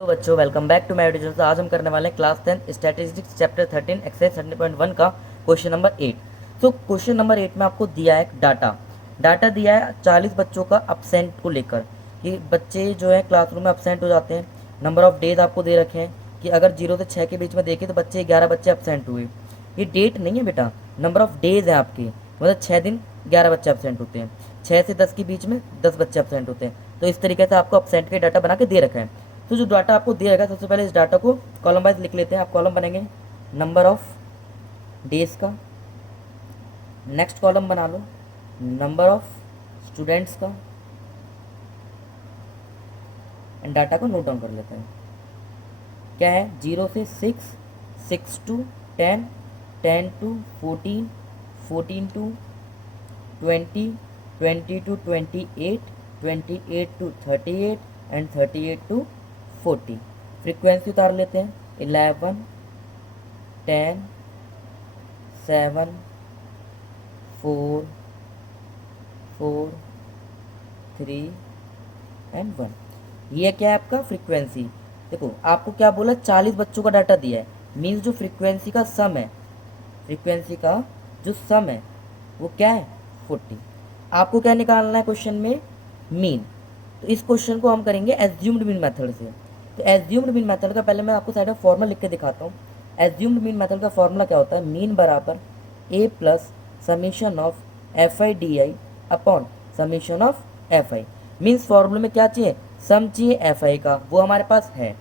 तो बच्चों welcome back to my video. तो आज हम करने वाले हैं क्लास 10 स्टैटिस्टिक्स चैप्टर 13 एक्सरसाइज 30.1 का क्वेश्चन नंबर 8। तो क्वेश्चन नंबर 8 में आपको दिया है डाटा दिया है 40 बच्चों का अपसेंट को लेकर कि बच्चे जो है क्लासरूम में अपसेंट हो जाते हैं। नंबर ऑफ डेज आपको दे रखे हैं कि अगर 0 से 6 के बीच में देखें तो बच्चे 11 बच्चे अपसेंट हुए। ये डेट नहीं है बेटा, नंबर ऑफ डेज है आपके, मतलब 6 दिन 11 बच्चे अपसेंट होते हैं, 6 से 10 के बीच में 10 बच्चे अपसेंट होते हैं। तो इस तरीके से आपको अपसेंट के डाटा बना के दे रखा है। तो जो डाटा आपको दिया रहेगा सबसे पहले इस डाटा को कॉलम वाइज लिख लेते हैं। आप कॉलम बनेंगे नंबर ऑफ डेज का, नेक्स्ट कॉलम बना लो नंबर ऑफ स्टूडेंट्स का, एंड डाटा को नोट डाउन कर लेते हैं। क्या है, 0 से 6, 6 to 10, 10 to 14, 14 to 20, 20 to 28, 28 to 38 and 38 to 40। Frequency उतार लेते हैं 11, 10, 7, 4, 4, 3 एंड 1। ये क्या है आपका फ्रीक्वेंसी। देखो आपको क्या बोला, 40 बच्चों का डाटा दिया है, मीन्स जो फ्रीक्वेंसी का सम है, फ्रीक्वेंसी का जो सम है वो क्या है 40। आपको क्या निकालना है क्वेश्चन में, मीन। तो इस क्वेश्चन को हम करेंगे एज्यूम्ड मीन मेथड से। तो एज्यूम्ड मीन मेथड का पहले मैं आपको साइड में फॉर्मूला लिख के दिखाता हूँ। एज्यूम्ड मीन मेथड का फॉर्मूला क्या होता है, मीन बराबर A plus summation of F I D I upon summation of F I. Means फॉर्मूले में क्या चाहिए, सम चाहिए एफ आई का, वो हमारे पास है।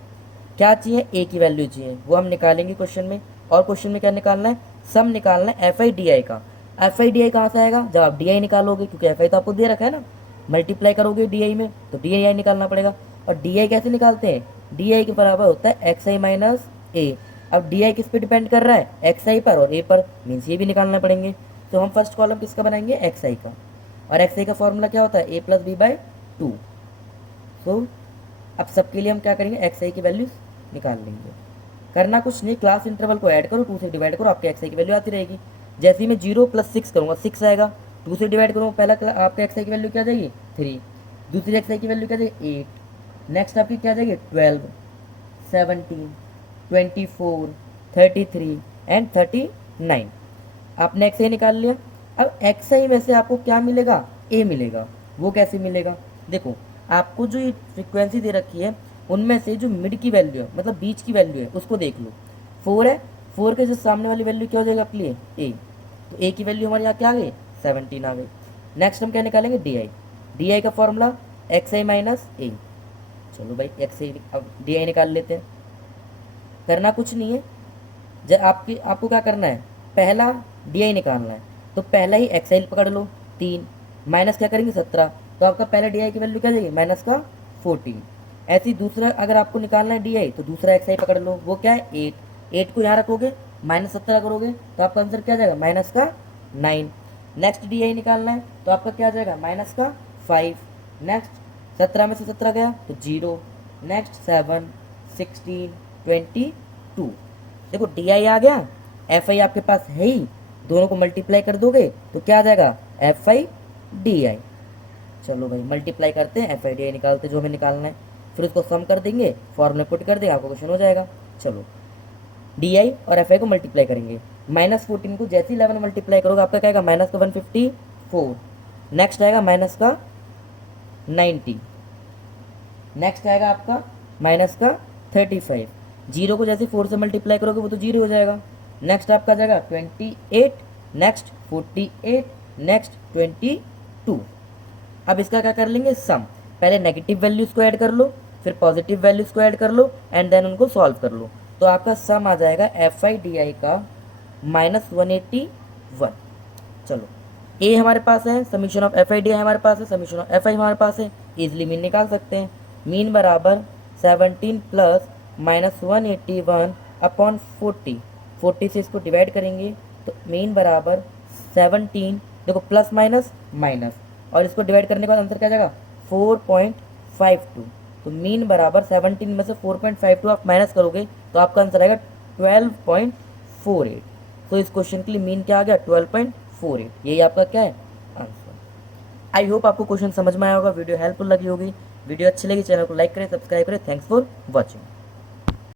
क्या चाहिए, ए की वैल्यू चाहिए, वो हम निकालेंगे क्वेश्चन में। और क्वेश्चन में क्या निकालना है, सम निकालना है एफ आई डी आई का। एफ आई डी आई कहाँ से आएगा, जब आप डी आई निकालोगे, क्योंकि एफ आई तो आपको दे रखा है ना, मल्टीप्लाई करोगे डी आई में तो डी आई निकालना पड़ेगा। और डी आई कैसे निकालते हैं, डी आई के बराबर होता है एक्स आई माइनस ए। अब डी आई किस पे डिपेंड कर रहा है, एक्स आई पर और ए पर, मीन्स ये भी निकालना पड़ेंगे। तो हम फर्स्ट कॉलम किसका बनाएंगे, एक्स आई का। और एक्स आई का फॉर्मूला क्या होता है, ए प्लस बी बाई 2। तो अब सबके लिए हम क्या करेंगे, एक्स आई की वैल्यूज निकाल लेंगे। करना कुछ नहीं, क्लास इंटरवल को ऐड करो, 2 से डिवाइड करो, आपके एक्स आई की वैल्यू आती रहेगी। जैसे ही मैं 0 + 6 करूँगा 6 आएगा, 2 से डिवाइड करूँगा, पहला आपका एक्स आई की वैल्यू क्या आ जाएगी 3, दूसरी एक्स आई की वैल्यू क्या आ जाएगी 8, नेक्स्ट आपकी क्या आ जाएगी 12, 17, 24, 33 एंड 39। आपने एक्स आई निकाल लिया। अब एक्स आई में से आपको क्या मिलेगा, ए मिलेगा। वो कैसे मिलेगा, देखो आपको जो ये फ्रीक्वेंसी दे रखी है उनमें से जो मिड की वैल्यू है, मतलब बीच की वैल्यू है, उसको देख लो। 4 है, 4 के जो सामने वाली वैल्यू क्या हो जाएगा आपके लिए, ए। तो ए की वैल्यू हमारे यहाँ क्या आ गई 17 आ गई। नेक्स्ट हम क्या निकालेंगे, डी आई। डी आई का फॉर्मूला एक्स आई माइनस ए। चलो भाई एक्स आई, अब डी आई निकाल लेते हैं। करना कुछ नहीं है, जब आपको क्या करना है, पहला डी आई निकालना है। तो पहला ही एक्स आई पकड़ लो 3, माइनस क्या करेंगे 17, तो आपका पहले डी आई की वैल्यू क्या जाएगी माइनस का 14। ऐसे ही दूसरा अगर आपको निकालना है डी आई, तो दूसरा एक्स आई पकड़ लो, वो क्या है 8, 8 को यहाँ रखोगे, माइनस 17 करोगे तो आपका आंसर क्या जाएगा माइनस का 9। नेक्स्ट डी आई निकालना है तो आपका क्या जाएगा माइनस का 5। नेक्स्ट 17 में से 17 गया तो 0, नेक्स्ट 7, 16, 22। देखो डी आई आ गया, एफ आई आपके पास है ही, दोनों को मल्टीप्लाई कर दोगे तो क्या आ जाएगा एफ आई डी आई। चलो भाई मल्टीप्लाई करते हैं, एफ आई डी आई निकालते हैं जो हमें निकालना है, फिर उसको सम कर देंगे, फॉर्मूला पुट कर देंगे, आपको क्वेश्चन हो जाएगा। चलो डी आई और एफ आई को मल्टीप्लाई करेंगे, -14 को जैसे ही 11 मल्टीप्लाई करोगे आपका क्या आएगा माइनस का 154, नेक्स्ट आएगा माइनस का 90, नेक्स्ट आएगा आपका माइनस का 35। 0 को जैसे 4 से मल्टीप्लाई करोगे वो तो 0 हो जाएगा। नेक्स्ट आपका आ जाएगा 28, नेक्स्ट 48, नेक्स्ट 22। अब इसका क्या कर लेंगे सम, पहले नेगेटिव वैल्यूज़ को ऐड कर लो, फिर पॉजिटिव वैल्यूज़ को ऐड कर लो, एंड देन उनको सॉल्व कर लो। तो आपका सम आ जाएगा एफ आई डी आई का -181। चलो ए हमारे पास है, summation of F I D आई हमारे पास है, समीशन ऑफ एफ आई हमारे पास है, इजिली मीन निकाल सकते हैं। मीन बराबर 17 प्लस -181 अपॉन 40, 40 से इसको डिवाइड करेंगे तो मीन बराबर 17, देखो प्लस माइनस माइनस, और इसको डिवाइड करने के बाद आंसर क्या जाएगा 4.52। तो मीन बराबर 17 में से 4.52 आप माइनस करोगे तो आपका आंसर आएगा 12.48। तो इस क्वेश्चन के लिए मीन क्या आ गया 12.48, यही आपका क्या है आंसर। आई होप आपको क्वेश्चन समझ में आया होगा, वीडियो हेल्पफुल लगी होगी। वीडियो अच्छी लगी चैनल को लाइक करें, सब्सक्राइब करें। Thanks for watching.